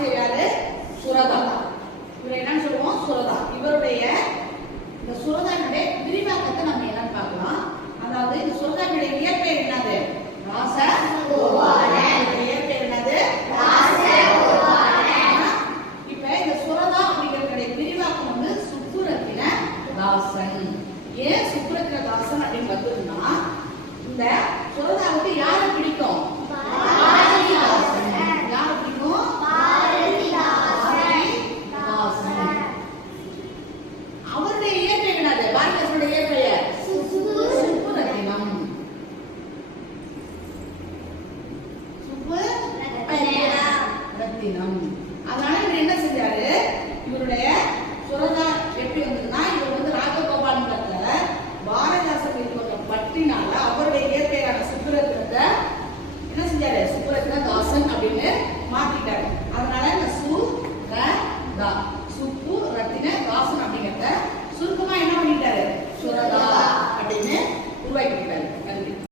ஆசிரியர் யாரு? சுரதா. இவரை என்னன்னு சொல்லுவோம்? சுரதா. இவருடைய இந்த சுரதானுடைய விரிவாக்கத்தை நம்ம என்னன்னு பார்க்கலாம். அதாவது இந்த சுரதானுடைய இயற்பெயர் என்னது? ராசகோபாலன். இயற்பெயர் என்னது? ராசகோபாலன். இப்ப இந்த சுரதா அப்படிங்கறதுடைய விரிவாக்கம் வந்து சுப்புரத்தின தாசன். ஏன் சுப்புரத்தின தாசன் அப்படின்னு பார்த்தோம்னா இந்த சுரதாவுக்கு யாரை பிடிக்கும்? பாரதிதாசன். யாரை பிடிக்கும்? பாரதிதாசன். அவருடைய இயற்பெயர் என்னது? பாரதிதாசனுடைய இயற்பெயர் சுப்புரத்தினம். சுப்புரத்தினம். அதனால இவர் என்ன செஞ்சாரு? இவருடைய சுரதா எப்படி வந்ததுன்னா இவர் வந்து ராஜகோபால் பாரதிதாசன் இருக்கிற பட்டினால அவருடைய இயற்பெயரான சுப்புரத்தினத்தை என்ன செஞ்சாரு? சுப்புரத்தின தாசன் அப்படின்னு மாத்திட்டாரு. அதனால